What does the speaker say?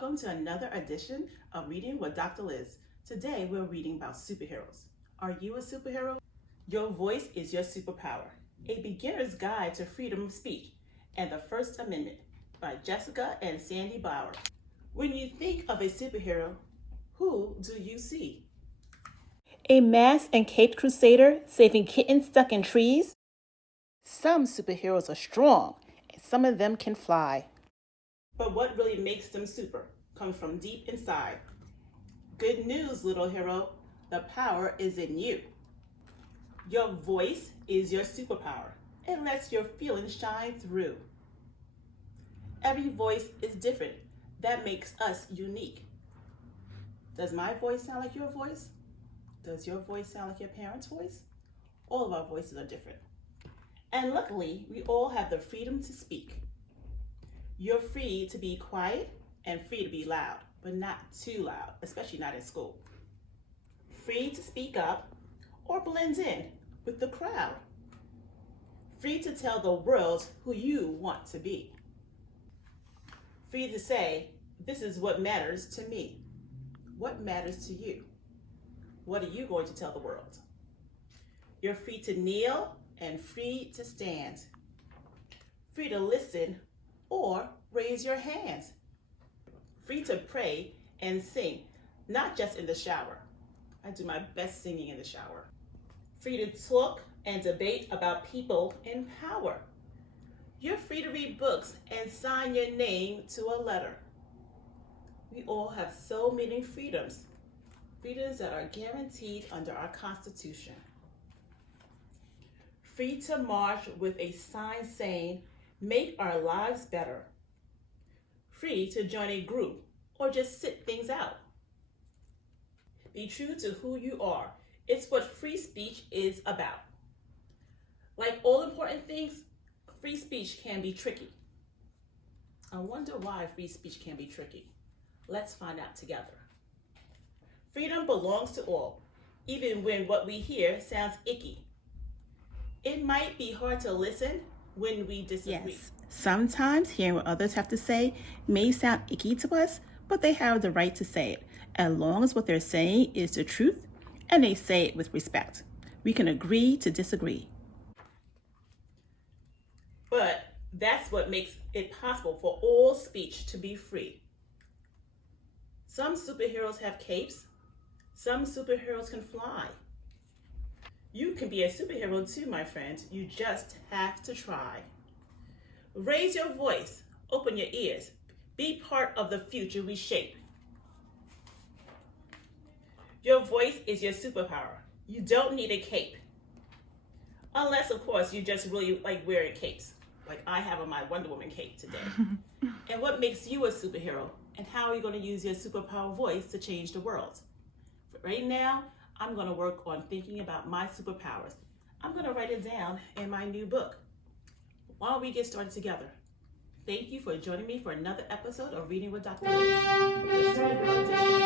Welcome to another edition of Reading with Dr. Liz. Today we're reading about superheroes. Are you a superhero? Your voice is your superpower. A Beginner's Guide to Freedom of Speech and the First Amendment by Jessica and Sandy Bauer. When you think of a superhero, who do you see? A masked and caped crusader saving kittens stuck in trees? Some superheroes are strong, and some of them can fly. But what really makes them super comes from deep inside. Good news, little hero. The power is in you. Your voice is your superpower. It lets your feelings shine through. Every voice is different. That makes us unique. Does my voice sound like your voice? Does your voice sound like your parents' voice? All of our voices are different. And luckily, we all have the freedom to speak. You're free to be quiet and free to be loud, but not too loud, especially not in school. Free to speak up or blend in with the crowd. Free to tell the world who you want to be. Free to say, this is what matters to me. What matters to you? What are you going to tell the world? You're free to kneel and free to stand. Free to listen or raise your hands. Free to pray and sing, not just in the shower. I do my best singing in the shower. Free to talk and debate about people in power. You're free to read books and sign your name to a letter. We all have so many freedoms, freedoms that are guaranteed under our Constitution. Free to march with a sign saying, make our lives better. Free to join a group or just sit things out. Be true to who you are. It's what free speech is about. Like all important things, free speech can be tricky. I wonder why free speech can be tricky. Let's find out together. Freedom belongs to all, even when what we hear sounds icky. It might be hard to listen when we disagree. Yes, sometimes hearing what others have to say may sound icky to us, but they have the right to say it, as long as what they're saying is the truth and they say it with respect. We can agree to disagree. But that's what makes it possible for all speech to be free. Some superheroes have capes. Some superheroes can fly. You can be a superhero too, my friend. You just have to try. Raise your voice, open your ears. Be part of the future we shape. Your voice is your superpower. You don't need a cape. Unless, of course, you just really like wearing capes. Like I have on my Wonder Woman cape today. And what makes you a superhero? And how are you going to use your superpower voice to change the world? Right now, I'm going to work on thinking about my superpowers. I'm going to write it down in my new book. Why don't we get started together? Thank you for joining me for another episode of Reading with Dr. Liz, the superhero edition.